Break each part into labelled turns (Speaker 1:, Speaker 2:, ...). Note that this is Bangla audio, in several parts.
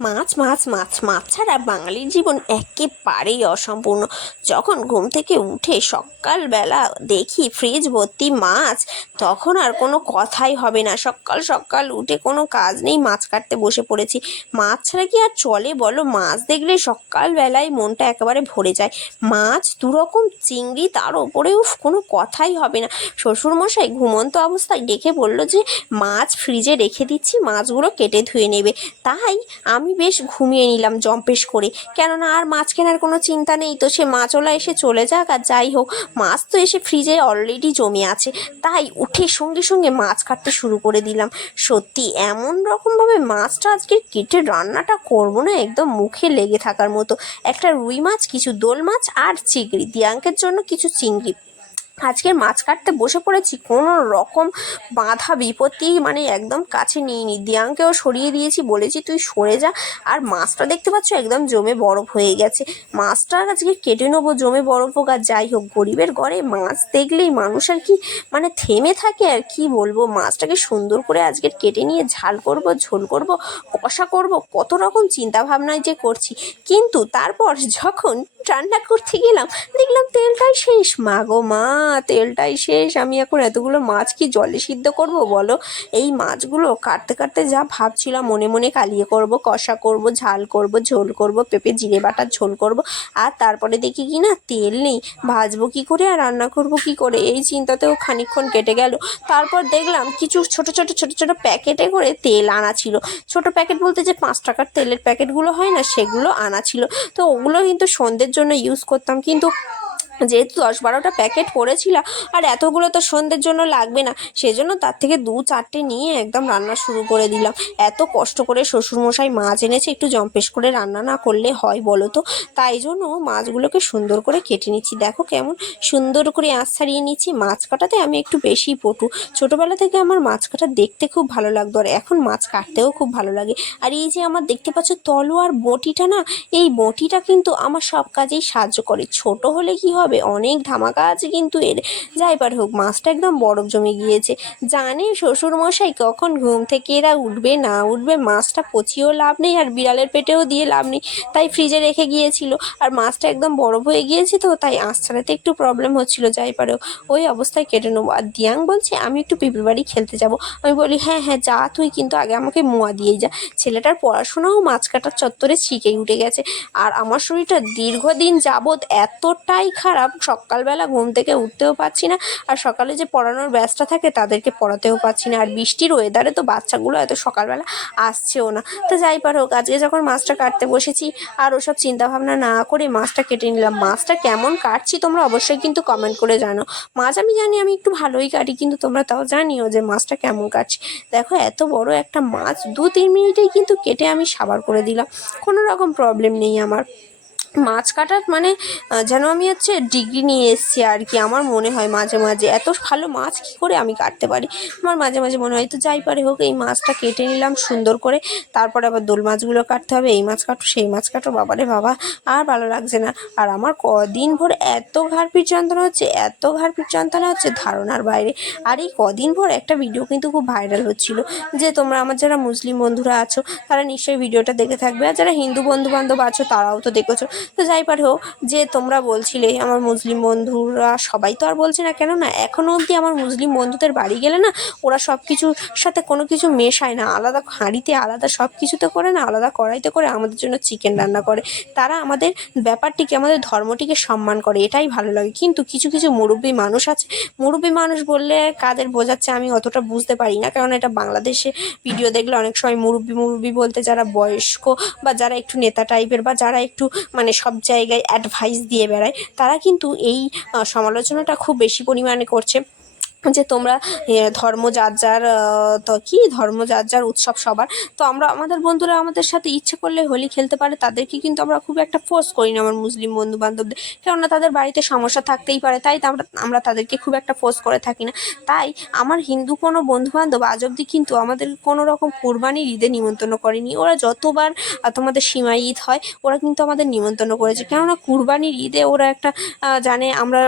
Speaker 1: মাছ মাছ মাছ মাছ ছাড়া বাঙালির জীবন একেবারেই অসম্পূর্ণ। যখন ঘুম থেকে উঠে সকালবেলা দেখি ফ্রিজ ভর্তি মাছ, তখন আর কোনো কথাই হবে না। সকাল সকাল উঠে কোনো কাজ নেই, মাছ কাটতে বসে পড়েছি। মাছ ছাড়া কি আর চলে বলো? মাছ দেখলে সকালবেলায় মনটা একেবারে ভরে যায়। মাছ দুরকম চিংড়ি, তার ওপরে উফ কোনো কথাই হবে না। শ্বশুরমশাই ঘুমন্ত অবস্থায় ডেকে বলল যে, মাছ ফ্রিজে রেখে দিচ্ছি, মাছগুলো কেটে ধুয়ে নেবে। তাই আমি বেশ ঘুমিয়ে নিলাম জম্পেশ করে। কেননা আর মাছ কেনার কোনো চিন্তা নেই তো সে মাছওয়ালা এসে চলে যাক আর যাই হোক, মাছ তো এসে ফ্রিজে অলরেডি জমে আছে। তাই উঠে সঙ্গে সঙ্গে মাছ কাটতে শুরু করে দিলাম। সত্যি এমন রকমভাবে মাছটা আজকে কেটে রান্নাটা করব না, একদম মুখে লেগে থাকার মতো। একটা রুই মাছ, কিছু দোল মাছ আর চিংড়ি। দিয়াঙ্কের জন্য কিছু চিংড়ি। আজকে মাছ কাটতে বসে পড়েছি, কোনো রকম বাধা বিপত্তি মানে একদম কাছে নিয়ে নিইনি দিয়াঙ্কেও সরিয়ে দিয়েছি, বলেছি তুই সরে যা। আর মাছটা দেখতে পাচ্ছ একদম জমে বরফ হয়ে গেছে। মাছটা আজকে কেটে নেব, জমে বরফ হোক আর যাই হোক, গরিবের ঘরে মাছ দেখলেই মানুষ আর কি মানে থেমে থাকে আর কি বলব। মাছটাকে সুন্দর করে আজকে কেটে নিয়ে ঝাল করব, ঝোল করব, কষা করব, কত রকম চিন্তা ভাবনায় যে করছি। কিন্তু তারপর যখন রান্না করতে গেলাম, দেখলাম তেলটাই শেষ। মা গো মা! তেলটাই শেষ। আমি এখন এতগুলো মাছ কি জলে সিদ্ধ করব বলো? এই মাছগুলো কাটতে কাটতে যা ভাবছিলাম মনে মনে কালিয়ে করব, কষা করব, ঝাল করব, ঝোল করব, পেঁপে, জিরে বাটার ঝোল করব। আর তারপরে দেখি কি না তেল নেই। ভাজবো কি করে আর রান্না করব কি করে? এই চিন্তাতেও খানিকক্ষণ কেটে গেল। তারপর দেখলাম কিছু ছোট ছোট ছোট ছোট প্যাকেটে করে তেল আনা ছিল। ছোট প্যাকেট বলতে যে পাঁচ টাকার তেলের প্যাকেটগুলো হয় না, সেগুলো আনা ছিল। তো ওগুলো কিন্তু সন্ধ্যের জন্য ইউজ করতাম। কিন্তু যেহেতু দশ বারোটা প্যাকেট পড়েছিলাম আর এতগুলো তো সন্ধ্যের জন্য লাগবে না, সেজন্য তার থেকে দু চারটে নিয়ে একদম রান্না শুরু করে দিলাম। এত কষ্ট করে শ্বশুরমশাই মাছ এনেছে, একটু জম্পেশ করে রান্না না করলে হয় বলো তো? তাই জন্য মাছগুলোকে সুন্দর করে কেটে নিচ্ছি। দেখো কেমন সুন্দর করে আঁচ ছাড়িয়ে নিচ্ছি। মাছ কাটাতে আমি একটু বেশি পটু। ছোটোবেলা থেকে আমার মাছ কাটা দেখতে খুব ভালো লাগতো, আর এখন মাছ কাটতেও খুব ভালো লাগে। আর এই যে আমার দেখতে পাচ্ছ তলোয়ার বটিটা না, এই বটিটা কিন্তু আমার সব কাজেই সাহায্য করে। ছোট হলে কি হবে? অনেক ধামাকা আছে কিন্তু এর। যাই পার হোক, মাছটা একদম বরফ জমে গিয়েছে। জানে শ্বশুরমশাই কখন ঘুম থেকে এরা উঠবে না উঠবে, মাছটা পচিয়েও লাভ নেই আর বিড়ালের পেটেও দিয়ে লাভ নেই। তাই ফ্রিজে রেখে গিয়েছিল। আর মাছটা একদম বরফ হয়ে গিয়েছে তো, তাই আঁচ একটু প্রবলেম হচ্ছিল, যাই পারে ওই অবস্থায় কেটে নেব। আর দিয়াং বলছে, আমি একটু পিপির বাড়ি খেলতে যাব। আমি বলি হ্যাঁ হ্যাঁ যা তুই কিন্তু আগে আমাকে মোয়া দিয়েই যা। ছেলেটার পড়াশোনাও মাছ কাটার চত্বরে শিখেই উঠে গেছে। আর আমার শরীরটা দীর্ঘদিন যাবৎ এতটাই খারাপ সকালবেলা ঘুম থেকে উঠতেও পারছি না। আর সকালে যে পড়ানোর ব্যস্ত থাকে তাদেরকে পড়াতেও পারছি না। আর বৃষ্টির ওয়েদারে তো বাচ্চাগুলো এত সকালবেলা আসছেও না। তো যাই পার হোক, আজকে যখন মাছটা কাটতে বসেছি আর ওসব চিন্তাভাবনা না করে মাছটা কেটে নিলাম। মাছটা কেমন কাটছি তোমরা অবশ্যই কিন্তু কমেন্ট করে জানো। মাছ আমি জানি আমি একটু ভালোই কাটি, কিন্তু তোমরা তাও জানিও যে মাছটা কেমন কাটছি। দেখো, এত বড় একটা মাছ দু তিন মিনিটেই কিন্তু কেটে আমি সাবার করে দিলাম। কোনো রকম প্রবলেম নেই আমার। মাছ কাটার মানে যেন আমি হচ্ছে ডিগ্রি নিয়ে এসেছি আর কি আমার মনে হয় মাঝে মাঝে। এত ভালো মাছ কী করে আমি কাটতে পারি? আমার মাঝে মাঝে মনে হয়, তো যাই পারে হোক, এই মাছটা কেটে নিলাম সুন্দর করে। তারপরে আবার দোল মাছগুলো কাটতে হবে। এই মাছ কাটো, সেই মাছ কাটো। বাবারে বাবা, আর ভালো লাগছে না। আর আমার কদিন ভোর এত ঘাড়পিট যন্ত্রণা হচ্ছে, এত ঘাড়পিট যন্ত্রণা হচ্ছে ধারণার বাইরে। আর এই কদিন ভোর একটা ভিডিও কিন্তু খুব ভাইরাল হচ্ছিল, যে তোমরা আমার যারা মুসলিম বন্ধুরা আছো, তারা নিশ্চয়ই ভিডিওটা দেখে থাকবে। আর যারা হিন্দু বন্ধু বান্ধব আছো, তারাও তো দেখেছ। তো যাই পারে যে তোমরা বলছিলে আমার মুসলিম বন্ধুরা সবাই তো আর বলছে না কেন না এখনও অবধি আমার মুসলিম বন্ধুদের বাড়ি গেলে না ওরা সব কিছুর সাথে কোনো কিছু মেশায় না। আলাদা হাঁড়িতে আলাদা সব কিছুতে করে না, আলাদা কড়াইতে করে আমাদের জন্য চিকেন রান্না করে। তারা আমাদের ব্যাপারটিকে, আমাদের ধর্মটিকে সম্মান করে, এটাই ভালো লাগে। কিন্তু কিছু কিছু মুরব্বী মানুষ আছে। মুরব্বী মানুষ বললে কাদের বোঝাচ্ছে আমি অতটা বুঝতে পারি না। কারণ এটা বাংলাদেশে ভিডিও দেখলে অনেক সময় মুরব্বী মুরব্বী বলতে যারা বয়স্ক বা যারা একটু নেতা টাইপের বা যারা একটু মানে সব জায়গায় অ্যাডভাইস দিয়ে বেড়ায় তারা কিন্তু এই সমালোচনাটা খুব বেশি পরিমাণে করছে। যে তোমরা ধর্ম যার যার তো কি? ধর্ম যার যার উৎসব সবার। তো আমরা, আমাদের বন্ধুরা আমাদের সাথে ইচ্ছে করলে হোলি খেলতে পারে, তাদেরকে কিন্তু আমরা খুব একটা ফোর্স করি না আমার মুসলিম বন্ধু বান্ধবদের কেননা তাদের বাড়িতে সমস্যা থাকতেই পারে, তাই আমরা আমরা তাদেরকে খুব একটা ফোর্স করে থাকি না। তাই আমার হিন্দু কোনো বন্ধু বান্ধব আজ অব্দি কিন্তু আমাদের কোনো রকম কোরবানির ঈদে নিমন্ত্রণ করেনি। ওরা যতবার তোমাদের সীমা ঈদ হয়, ওরা কিন্তু আমাদের নিমন্ত্রণ করেছে। কেননা কুরবানির ঈদে ওরা একটা জানে আমরা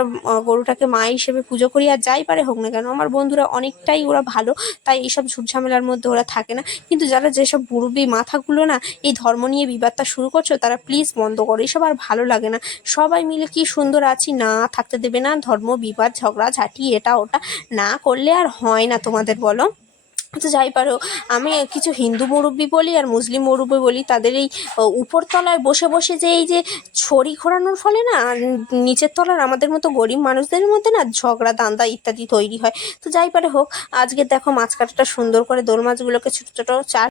Speaker 1: গরুটাকে মা হিসেবে পুজো করি, আর যাই পারে হোক না কেন? আমার বন্ধুরা অনেকটাই ওরা ভালো, তাই এইসব ঝুট ঝামেলার মধ্যে ওরা থাকে না। কিন্তু যারা যেসব মুরব্বী মাথাগুলো না, এই ধর্ম নিয়ে বিবাদটা শুরু করছ, তারা প্লিজ বন্ধ করো এসব আর ভালো লাগে না। সবাই মিলে কি সুন্দর আছি? না, থাকতে দেবে না। ধর্ম, বিবাদ, ঝগড়া, ঝাঁটি, এটা, ওটা। না করলে আর হয় না তোমাদের, বলো। তো যাই পারো, আমি কিছু হিন্দু মুরব্বী বলি আর মুসলিম মুরব্বী বলি, তাদের এই উপর উপরতলায় বসে বসে যে এই যে ছড়ি ঘোরানোর ফলে না নিচের তলার আমাদের মতো গরিব মানুষদের মধ্যে না ঝগড়া, দান্দা ইত্যাদি তৈরি হয়। তো যাই পারে হোক, আজকে দেখো মাছ কাটাটা সুন্দর করে দোল মাছগুলোকে ছোটো ছোটো চার